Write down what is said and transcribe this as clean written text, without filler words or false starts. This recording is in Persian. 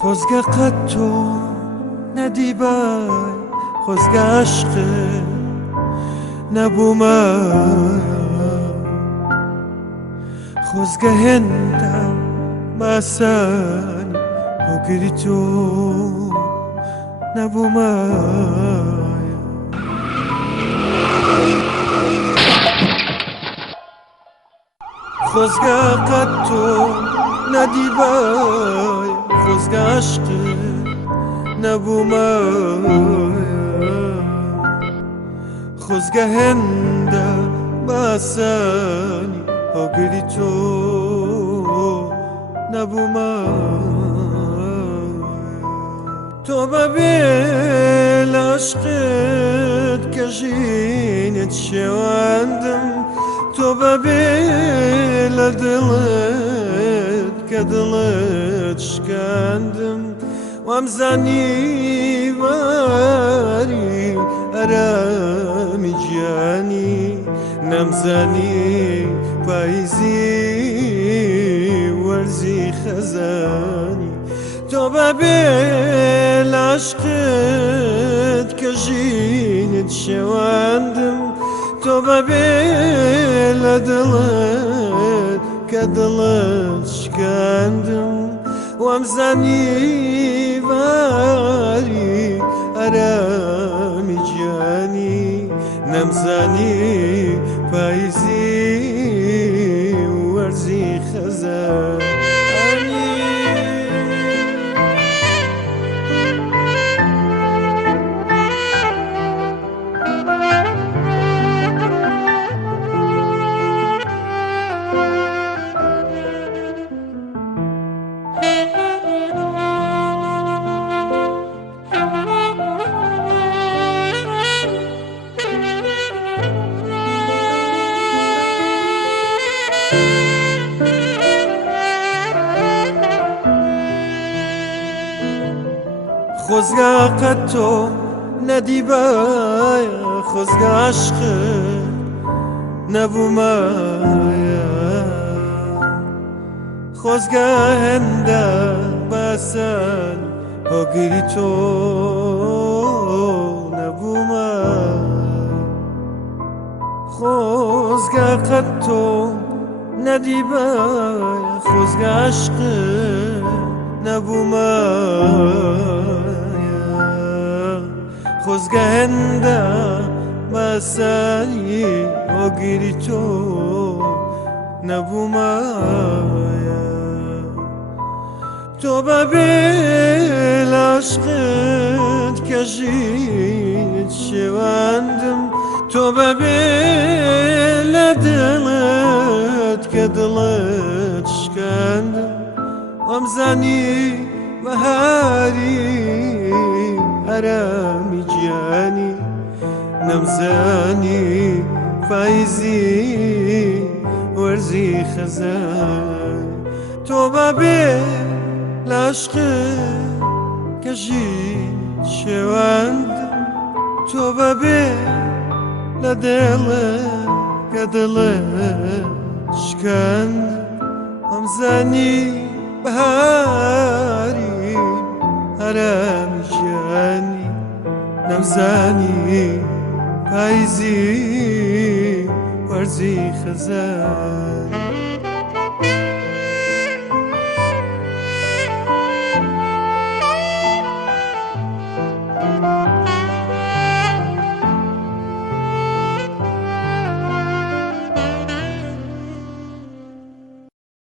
خۆزگە قەت تۆ نەدیبای خۆزگە عەشقت نەبوومە خۆزگە هێندە باسانی هۆگری تۆ نەبوومە خۆزگە قەت تۆ نەدیبای خۆزگە عەشقت نەبوومە خۆزگە هێندە باسانی هۆگری تۆ نەبوومە تۆ بەبێ لە عەشقت کە ژینت شێواندم تۆ بەبێ لە دڵت کە دڵت شکاندم وامزانی واری ئەرامی گیانی نەمزانی پاییزی وەرزی خەزانی تۆ بەبێ لە عەشقت کە ژینت شێواندم تۆ بەبێ لە دڵت کە دڵت شکاندم وامزانی واری ئەرامی گیانی نەمزانی پاییزی وەرزی خەزانی خۆزگە قەت تۆ نەدیبایە خۆزگە عەشقت نەبوومایە خۆزگە هێندە باسان هۆگری تۆ نەبوومە خۆزگە قەت تۆ نەدیبایە خۆزگە عەشقت نەبوومە خۆزگە هێندە باسانی هۆگری تۆ نەبوومایە تۆ بەبێ لە عەشقت کە ژینت شێواندم تۆ بەبێ لە دڵت کە دڵت شکاندم وامزانی بەهاری ئەرامی گیانی نەمزانی پاییزی وەرزی خەزان تۆ بەبێ لە عەشقت کە ژینت شێواندم تۆ بەبێ لە دڵت کە دڵت شکاندم وامزانی بەهاری ئەرامی گیانی نەمزانی پاییزی وەرزی خەزان